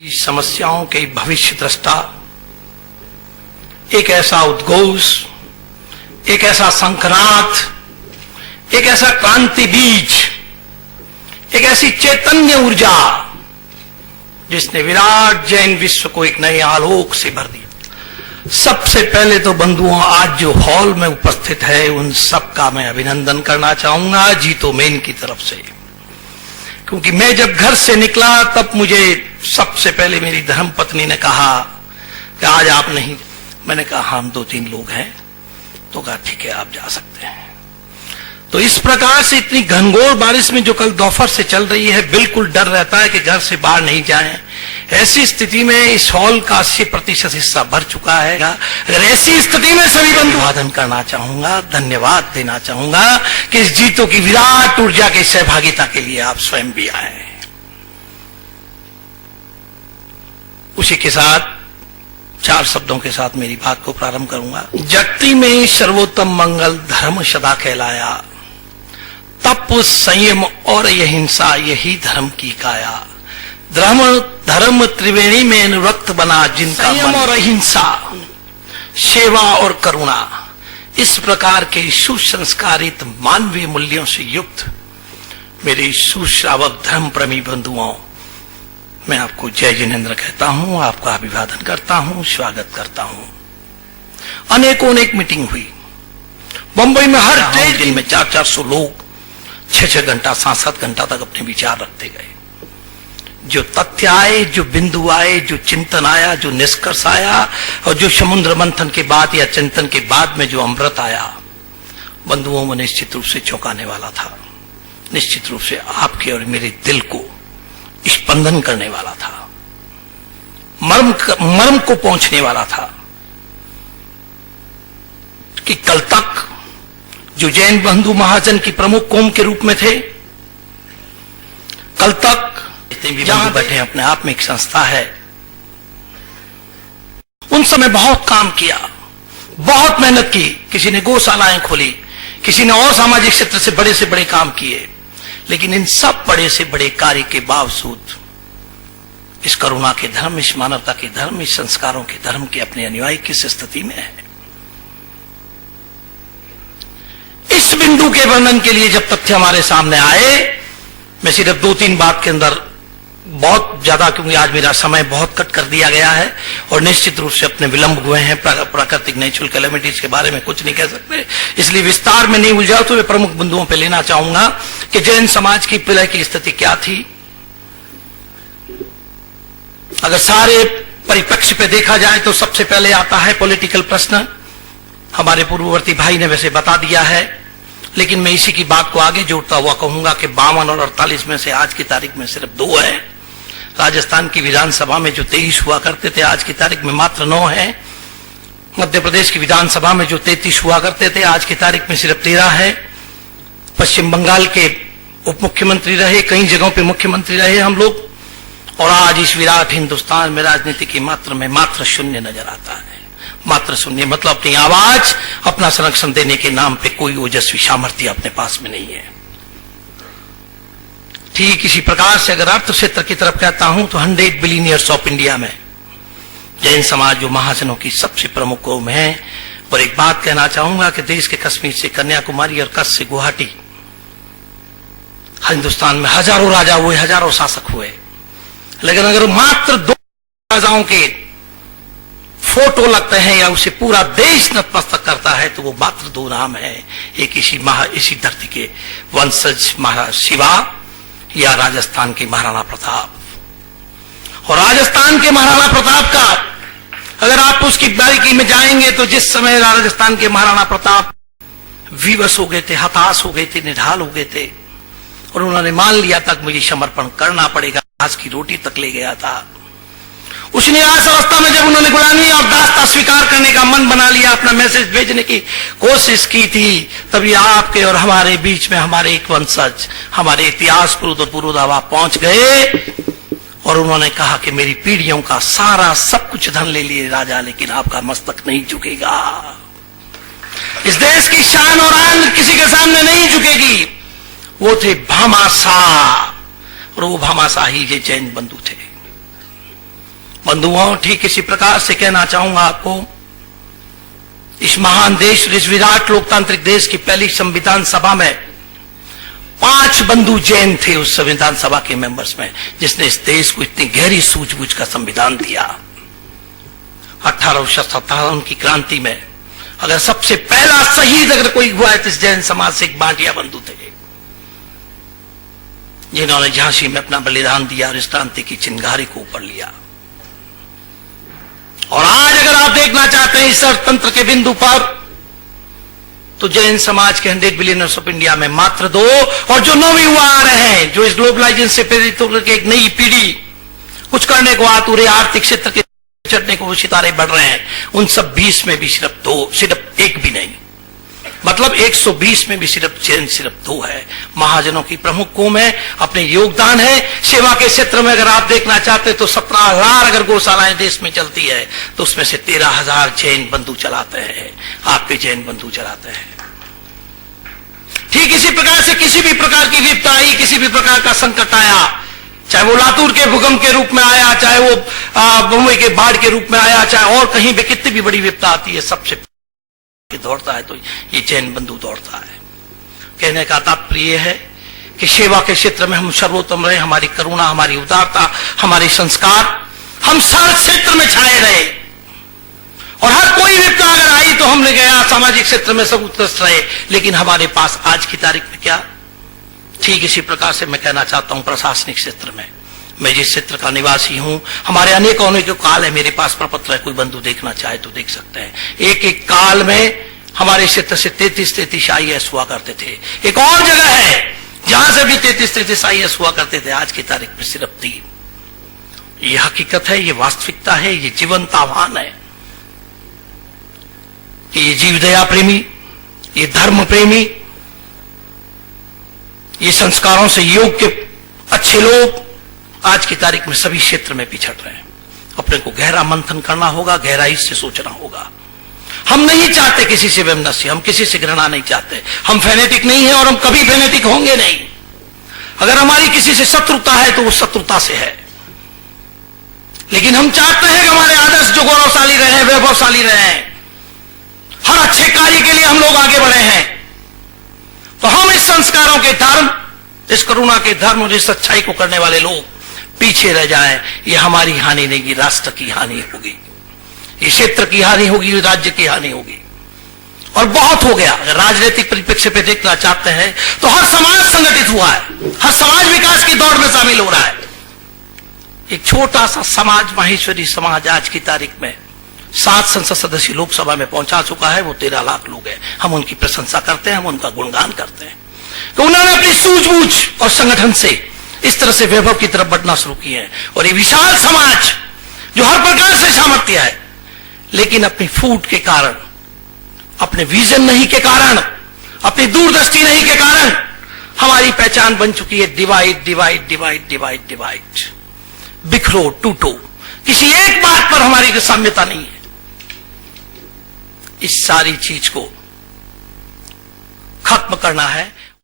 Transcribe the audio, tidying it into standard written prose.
समस्याओं के भविष्य दृष्टा, एक ऐसा उद्घोष, एक ऐसा संक्रांत, एक ऐसा क्रांति बीज, एक ऐसी चैतन्य ऊर्जा जिसने विराट जैन विश्व को एक नए आलोक से भर दिया। सबसे पहले तो बंधुओं, आज जो हॉल में उपस्थित है उन सबका मैं अभिनंदन करना चाहूंगा जीतो मेन की तरफ से, क्योंकि मैं जब घर से निकला तब मुझे सबसे पहले मेरी धर्मपत्नी ने कहा कि आज आप नहीं। मैंने कहा हम 2-3 लोग हैं, तो कहा ठीक है आप जा सकते हैं। तो इस प्रकार से इतनी घनघोर बारिश में जो कल दोपहर से चल रही है, बिल्कुल डर रहता है कि घर से बाहर नहीं जाएं। ऐसी स्थिति में इस हॉल का 80% हिस्सा भर चुका है। अगर ऐसी स्थिति में सभी बंधु अभिवादन करना चाहूंगा, धन्यवाद देना चाहूंगा कि इस जीतों की विराट ऊर्जा की सहभागिता के लिए आप स्वयं भी आए। उसी के साथ 4 शब्दों के साथ मेरी बात को प्रारंभ करूंगा। जगती में सर्वोत्तम मंगल धर्म सदा कहलाया, तप संयम और अहिंसा यही धर्म की काया। धर्म त्रिवेणी में अनुरक्त बना जिनका संयम और अहिंसा, सेवा और करुणा, इस प्रकार के सुसंस्कारित मानवीय मूल्यों से युक्त मेरे सुश्रावक धर्म प्रेमी बंधुओं, मैं आपको जय जिनेन्द्र कहता हूं, आपका अभिवादन करता हूं, स्वागत करता हूं। अनेकों मीटिंग हुई बंबई में, हर दिन में 400-400 लोग 6-6 घंटा 7-7 घंटा तक अपने विचार रखते गए। जो तथ्य आए, जो बिंदु आए, जो चिंतन आया, जो निष्कर्ष आया और जो समुद्र मंथन के बाद या चिंतन के बाद में जो अमृत आया, बंधुओं में निश्चित रूप से चौंकाने वाला था। निश्चित रूप से आपके और मेरे दिल को स्पंदन करने वाला था, मर्म को पहुंचने वाला था कि कल तक जो जैन बंधु महाजन की प्रमुख कौम के रूप में थे, कल तक जहां बैठे अपने आप में एक संस्था है, उन समय बहुत काम किया, बहुत मेहनत की। किसी ने गौशालाएं खोली, किसी ने और सामाजिक क्षेत्र से बड़े काम किए, लेकिन इन सब बड़े से बड़े कार्य के बावजूद इस करुणा के धर्म, इस मानवता के धर्म, इस संस्कारों के धर्म के अपने अनुयायी किस स्थिति में है। इस बिंदु के वर्णन के लिए जब तथ्य हमारे सामने आए, मैं सिर्फ 2-3 बात के अंदर, बहुत ज्यादा क्योंकि आज मेरा समय बहुत कट कर दिया गया है और निश्चित रूप से अपने विलंब हुए हैं, प्राकृतिक नेचुरल कैलेमिटीज के बारे में कुछ नहीं कह सकते, इसलिए विस्तार में नहीं उलझा। तो वे प्रमुख बिंदुओं पे लेना चाहूंगा कि जैन समाज की प्रलय की स्थिति क्या थी। अगर सारे परिप्रेक्ष्य पे देखा जाए तो सबसे पहले आता है पॉलिटिकल प्रश्न। हमारे पूर्ववर्ती भाई ने वैसे बता दिया है, लेकिन मैं इसी की बात को आगे जोड़ता हुआ कहूंगा कि 52 और 48 में से आज की तारीख में सिर्फ 2 है। राजस्थान की विधानसभा में जो 23 हुआ करते थे, आज की तारीख में मात्र 9 है। मध्य प्रदेश की विधानसभा में जो 33 हुआ करते थे, आज की तारीख में सिर्फ 13 है। पश्चिम बंगाल के उप मुख्यमंत्री रहे, कई जगहों पे मुख्यमंत्री रहे हम लोग, और आज इस विराट हिंदुस्तान में राजनीति की मात्र शून्य नजर आता है। मात्र शून्य मतलब अपनी आवाज, अपना संरक्षण देने के नाम पे कोई ओजस्वी सामर्थ्य अपने पास में नहीं है। ठीक इसी प्रकार से अगर अर्थ क्षेत्र की तरफ कहता हूं तो 100 बिलियनियर्स ऑफ इंडिया में जैन समाज जो महाजनों की सबसे प्रमुख कौम है। और एक बात कहना चाहूंगा कि देश के कश्मीर से कन्याकुमारी और कच्छ से गुवाहाटी, हिंदुस्तान में हजारों राजा हुए, हजारों शासक हुए, लेकिन अगर मात्र 2 राजाओं के फोटो लगते हैं या उसे पूरा देश नतमस्तक करता है तो वो मात्र 2 नाम है। एक इसी धरती के वंशज महाराज शिवा या राजस्थान के महाराणा प्रताप। और राजस्थान के महाराणा प्रताप का अगर आप उसकी बारीकी में जाएंगे तो जिस समय राजस्थान के महाराणा प्रताप विवश हो गए थे, हताश हो गए थे, निढाल हो गए थे और उन्होंने मान लिया तक मुझे समर्पण करना पड़ेगा, आज की रोटी तक ले गया था। उस निराश अवस्था में जब उन्होंने गुलामी और दासता स्वीकार करने का मन बना लिया, अपना मैसेज भेजने की कोशिश की थी, तभी आपके और हमारे बीच में हमारे एक वंशज, हमारे इतिहास पुरोधा पहुंच गए और उन्होंने कहा कि मेरी पीढ़ियों का सारा सब कुछ धन ले लिए राजा, लेकिन आपका मस्तक नहीं झुकेगा। इस देश की शान और आन किसी के सामने नहीं झुकेगी। वो थे भामाशाह, और वो भामाशाही ये जैन बंधु थे। बंधुओं, ठीक इसी प्रकार से कहना चाहूंगा आपको, इस महान देश, इस विराट लोकतांत्रिक देश की पहली संविधान सभा में 5 बंधु जैन थे उस संविधान सभा के मेंबर्स में, जिसने इस देश को इतनी गहरी सूझबूझ का संविधान दिया। 1857 की क्रांति में अगर सबसे पहला शहीद अगर कोई हुआ है तो इस जैन समाज से एक भाटिया बंधु थे, जिन्होंने झांसी में अपना बलिदान दिया और इस क्रांति की चिंगारी को ऊपर लिया। और आज अगर आप देखना चाहते हैं इस अर्थतंत्र के बिंदु पर, तो जैन समाज के 100 बिलियनर्स ऑफ इंडिया में मात्र 2, और जो 9वीं हुआ आ रहे हैं, जो इस ग्लोबलाइजेशन से प्रेरित होकर के एक नई पीढ़ी कुछ करने को आतुर है, आर्थिक क्षेत्र के चढ़ने को वो सितारे बढ़ रहे हैं, उन सब 20 में भी सिर्फ 2, सिर्फ एक भी नहीं, मतलब 120 में भी सिर्फ जैन सिर्फ 2 है। महाजनों की प्रमुख कौम है, अपने योगदान है सेवा के क्षेत्र में। अगर आप देखना चाहते तो 17,000 अगर गौशालाएं देश में चलती है तो उसमें से 13,000 जैन बंधु चलाते हैं, आपके जैन बंधु चलाते हैं। ठीक इसी प्रकार से किसी भी प्रकार की विपदा आई, किसी भी प्रकार का संकट आया, चाहे वो लातूर के भूकंप के रूप में आया, चाहे वो मुंबई के बाढ़ के रूप में आया, चाहे और कहीं भी कितनी भी बड़ी विपदा आती है, सबसे दौड़ता है तो ये जैन बंधु दौड़ता है। कहने का तात्पर्य है कि सेवा के क्षेत्र में हम सर्वोत्तम रहे, हमारी करुणा, हमारी उदारता, हमारे संस्कार हम हर क्षेत्र में छाए रहे, और हर कोई विपदा अगर आई तो हमने गया सामाजिक क्षेत्र में सब उत्कृष्ट रहे। लेकिन हमारे पास आज की तारीख में क्या? ठीक इसी प्रकार से मैं कहना चाहता हूं प्रशासनिक क्षेत्र में, मैं जिस क्षेत्र का निवासी हूं, हमारे अनेक अनेक काल है, मेरे पास प्रपत्र है, कोई बंधु देखना चाहे तो देख सकते हैं। एक एक काल में हमारे क्षेत्र से 33 IAS हुआ करते थे। एक और जगह है जहां से भी 33 IAS हुआ करते थे, आज की तारीख में सिर्फ 3। ये हकीकत है, ये वास्तविकता है, ये जीवंत आह्वान है कि ये जीव दया प्रेमी, ये धर्म प्रेमी, ये संस्कारों से योग के अच्छे लोग आज की तारीख में सभी क्षेत्र में पिछड़ रहे हैं। अपने को गहरा मंथन करना होगा, गहराई से सोचना होगा। हम नहीं चाहते किसी से वैमनस्य, हम किसी से घृणा नहीं चाहते, हम फेनेटिक नहीं है और हम कभी फेनेटिक होंगे नहीं। अगर हमारी किसी से शत्रुता है तो वो शत्रुता से है, लेकिन हम चाहते हैं कि हमारे आदर्श जो गौरवशाली रहे, वैभवशाली रहे, हर अच्छे कार्य के लिए हम लोग आगे बढ़े हैं। तो हम इस संस्कारों के धर्म, इस करुणा के धर्म और इस अच्छाई को करने वाले लोग पीछे रह जाएं, ये हमारी हानि नहीं, राष्ट्र की हानि होगी, ये क्षेत्र की हानि होगी, राज्य की हानि होगी। और बहुत हो गया। अगर राजनीतिक परिप्रेक्ष्य पे देखना चाहते हैं तो हर समाज संगठित हुआ है, हर समाज विकास की दौड़ में शामिल हो रहा है। एक छोटा सा समाज, माहेश्वरी समाज, आज की तारीख में 7 संसद सदस्य लोकसभा में पहुंचा चुका है। वो 13 लाख लोग हैं। हम उनकी प्रशंसा करते हैं, हम उनका गुणगान करते हैं तो उन्होंने अपनी सूझबूझ और संगठन से इस तरह से वैभव की तरफ बढ़ना शुरू किए हैं। और ये विशाल समाज जो हर प्रकार से सामर्थ्य है, लेकिन अपनी फूट के कारण, अपने विजन नहीं के कारण, अपनी दूरदृष्टि नहीं के कारण हमारी पहचान बन चुकी है divide divide divide divide divide, बिखरो टूटो। किसी एक बात पर हमारी साम्यता नहीं है। इस सारी चीज को खत्म करना है